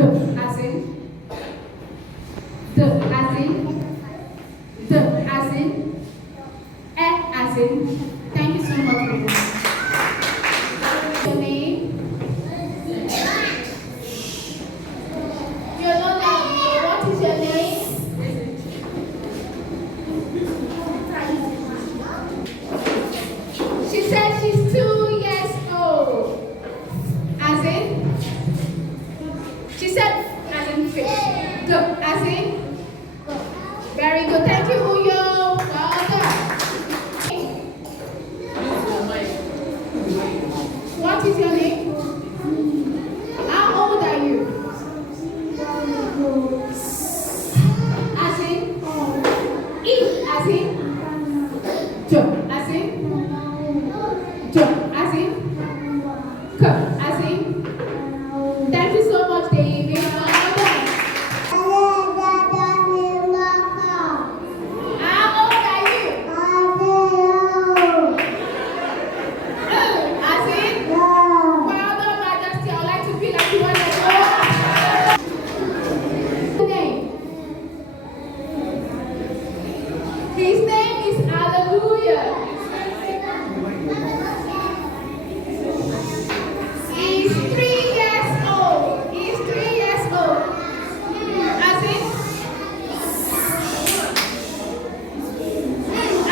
as in, D as in, D as in, E as in. Thank you so much for that. Your name? You're not loud. What is your name? She said she's 2 years old. As in? She said as in fish. Good. As in? Very good. Thank you, Uyo. Well done. What is your name? How old are you? As in? E. As in? J. As in? J. As in? K. As in? Thank you so much, David. Well done. How old are you? As in? Well done, Majesty. I would like to feel like you want to go. Name. His name is Hallelujah. He's 3 years old. He's 3 years old. As in?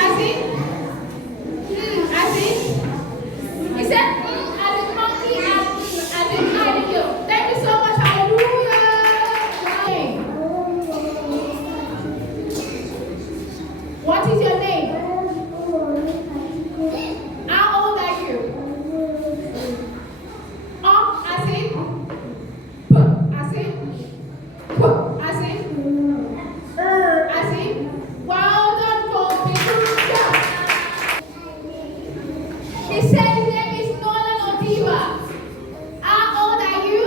As in? As in? He said, as in monkey, as in hiding. Thank you so much. Hallelujah. What is your name? How old are you? As in? P. As in? P. As in? As in? Well done, Kobe. Good job. He said his name is Nolan Odiva. How old are you?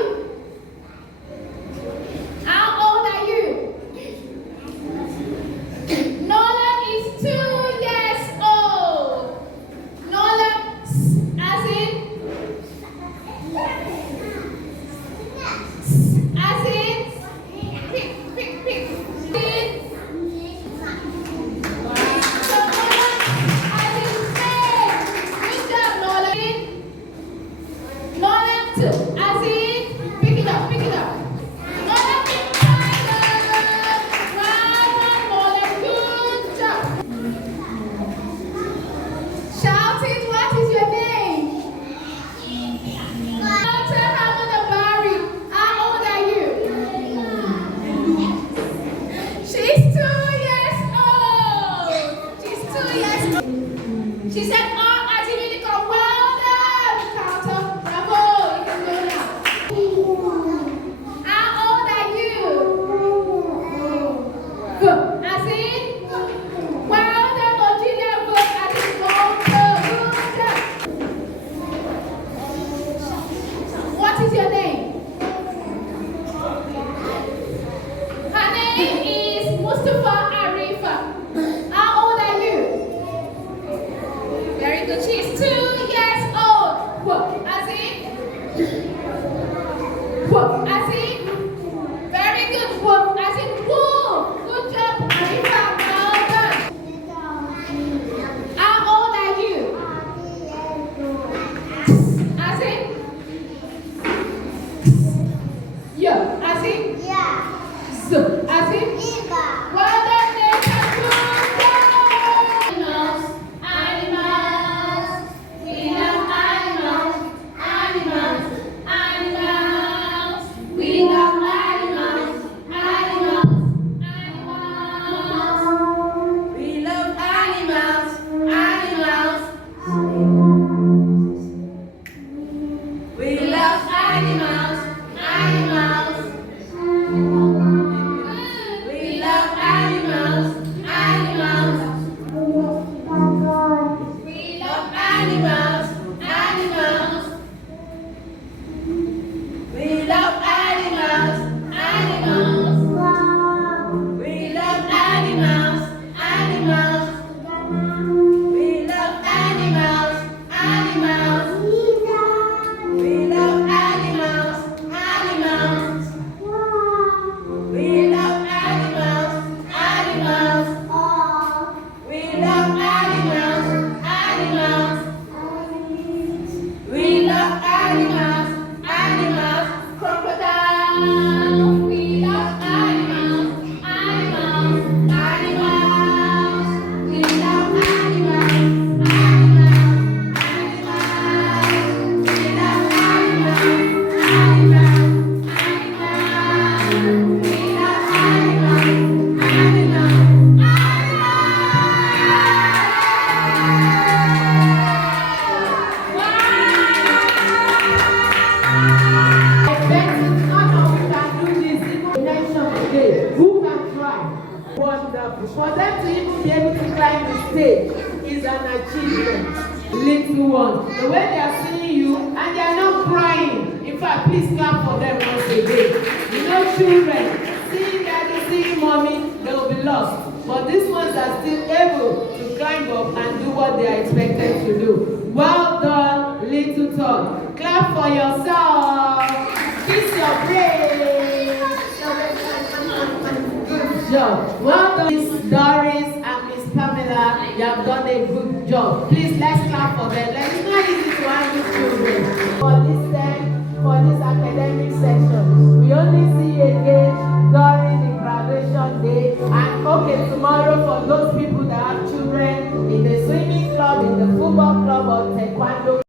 How old are you? Nolan is 2 years old. Nolan, as in? As in? Pick. So Nolan, as in say. Good job, Nolan. Nolan, 2. As in? Pick it up. Nolan, big tiger. Well done, Nolan. Good job. Shout it. What is your name? Walter Hamada. How old are you? She's 2 years old. She's 2 years old. She said, oh, as in unicorn. Well done, Carter. Bravo. You can go now. How old are you? Good. As in? Well done, Virginia. Good. As in Walter. Good job. What is your name? Her name is Mustafa Arifa. How old are you? Very good. She's 2 years old. Whoop. As in? Whoop. As in? Very good. Whoop. As in whoop. Good job, Arifa. Well done. How old are you? As in? Yeah. As in? Z. As in? Well done, Nathan. Good job. Animals. We love animals. We love animals. We love animals. We love animals. We love animals. We love animals. We love animals. We love animals. We love animals. We love animals. the stage is an achievement. Little ones, the way they are seeing you and they are not crying. In fact, please clap for them once again. You know, children, seeing daddy, seeing mommy, they will be lost. But these ones are still able to climb up and do what they are expected to do. Well done, little Tots. Clap for yourself. Kiss your brain. Good job. Well done, Miss Doris and Miss Pamela. You have done a good job. Please, let's clap for them. It's not easy to handle children. For this time, for this academic session, we only see you again during the graduation day. And okay, tomorrow for those people that have children in the swimming club, in the football club, or taekwondo